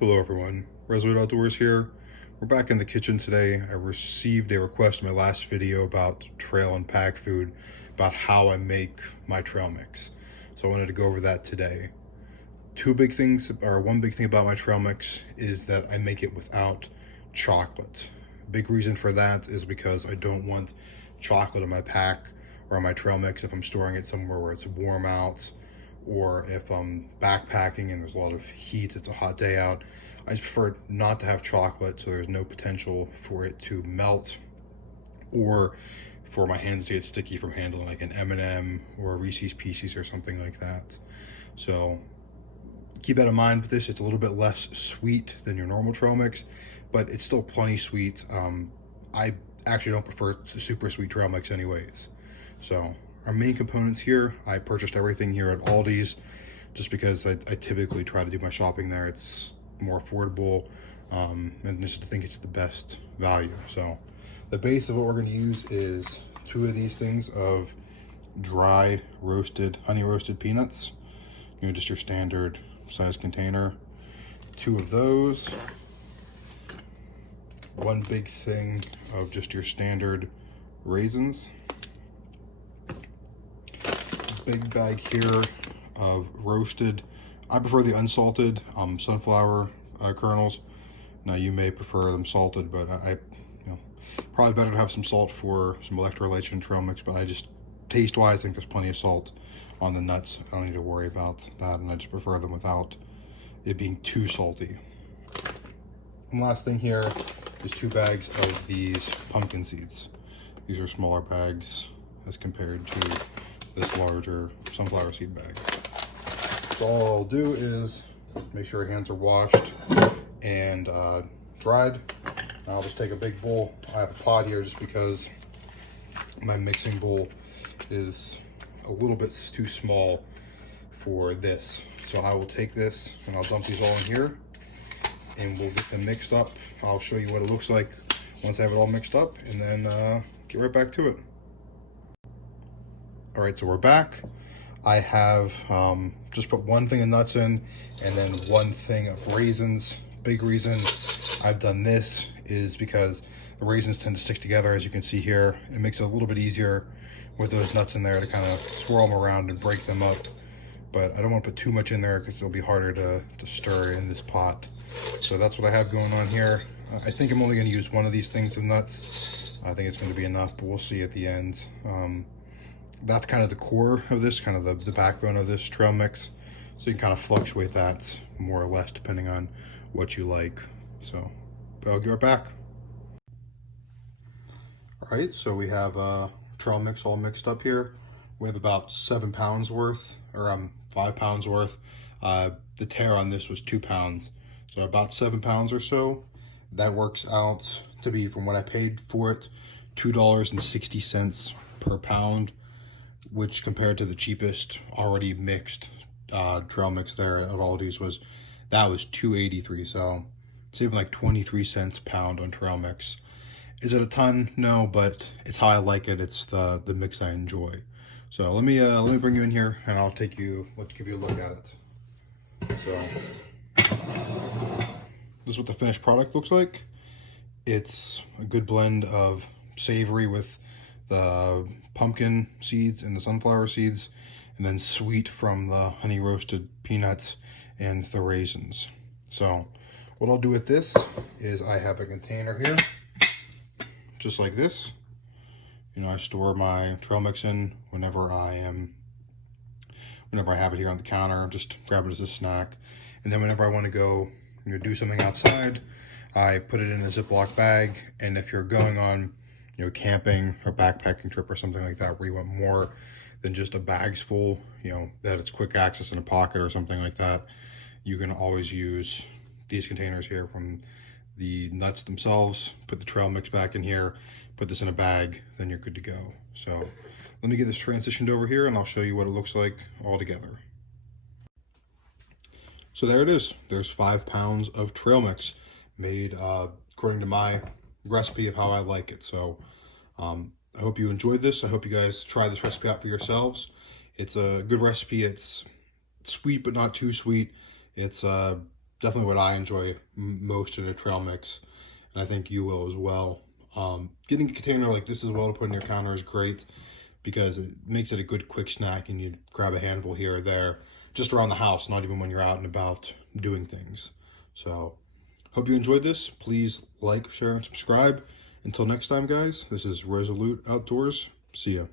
Hello everyone, Resolute Outdoors here. We're back in the kitchen today. I received a request in my last video about trail and pack food, about how I make my trail mix. So I wanted to go over that today. One big thing about my trail mix is that I make it without chocolate. Big reason for that is because I don't want chocolate in my pack or in my trail mix if I'm storing it somewhere where it's warm out, or if I'm backpacking and there's a lot of heat, it's a hot day out. I just prefer not to have chocolate so there's no potential for it to melt or for my hands to get sticky from handling like an M&M or a Reese's Pieces or something like that. So keep that in mind with this. It's a little bit less sweet than your normal trail mix, but it's still plenty sweet. I actually don't prefer the super sweet trail mix anyways. So our main components here, I purchased everything here at Aldi's just because I typically try to do my shopping there. It's more affordable, and just I think it's the best value. So the base of what we're going to use is 2 of these things of dry roasted, honey roasted peanuts. Just your standard size container. 2 of those. 1 big thing of just your standard raisins. Big bag here of roasted, I prefer the unsalted sunflower kernels. Now you may prefer them salted, but I probably better to have some salt for some electrolytes and trail mix, but I just, taste wise, I think there's plenty of salt on the nuts. I don't need to worry about that, and I just prefer them without it being too salty. And last thing here is 2 bags of these pumpkin seeds. These are smaller bags as compared to this larger sunflower seed bag. So all I'll do is make sure your hands are washed and dried. I'll just take a big bowl. I have a pot here just because my mixing bowl is a little bit too small for this. So I will take this and I'll dump these all in here and we'll get them mixed up. I'll show you what it looks like once I have it all mixed up, and then get right back to it. All right, so we're back. I have just put 1 thing of nuts in and then 1 thing of raisins. Big reason I've done this is because the raisins tend to stick together, as you can see here. It makes it a little bit easier with those nuts in there to kind of swirl them around and break them up. But I don't want to put too much in there because it'll be harder to stir in this pot. So that's what I have going on here. I think I'm only going to use 1 of these things of nuts. I think it's going to be enough, but we'll see at the end. That's kind of the core of this, kind of the backbone of this trail mix. So you can kind of fluctuate that more or less depending on what you like. So I'll get right back. All right, so we have trail mix all mixed up here. We have about 7 pounds worth, or 5 pounds worth. The tare on this was 2 pounds. So about 7 pounds or so. That works out to be, from what I paid for it, $2.60 per pound, which compared to the cheapest already mixed trail mix there at Aldi's was $2.83. So saving like 23 cents a pound on trail mix. Is it a ton? No, but it's how I like it. It's the mix I enjoy. So let me bring you in here and let's give you a look at it. So this is what the finished product looks like. It's a good blend of savory with the pumpkin seeds and the sunflower seeds, and then sweet from the honey roasted peanuts and the raisins. So what I'll do with this is I have a container here, just like this. I store my trail mix in whenever I have it here on the counter, just grab it as a snack. And then whenever I want to go do something outside, I put it in a Ziploc bag. And if you're going on camping or backpacking trip or something like that, where you want more than just a bag's full, that it's quick access in a pocket or something like that, you can always use these containers here from the nuts themselves. Put the trail mix back in here, put this in a bag, then you're good to go. So let me get this transitioned over here and I'll show you what it looks like all together. So there it is. There's 5 pounds of trail mix made according to my recipe of how I like it. So I hope you enjoyed this. I hope you guys try this recipe out for yourselves. It's a good recipe. It's sweet, but not too sweet. It's definitely what I enjoy most in a trail mix, and I think you will as well. Getting a container like this as well to put in your counter is great because it makes it a good quick snack, and you grab a handful here or there just around the house, not even when you're out and about doing things. So hope you enjoyed this. Please like, share, and subscribe. Until next time, guys, this is Resolute Outdoors. See ya.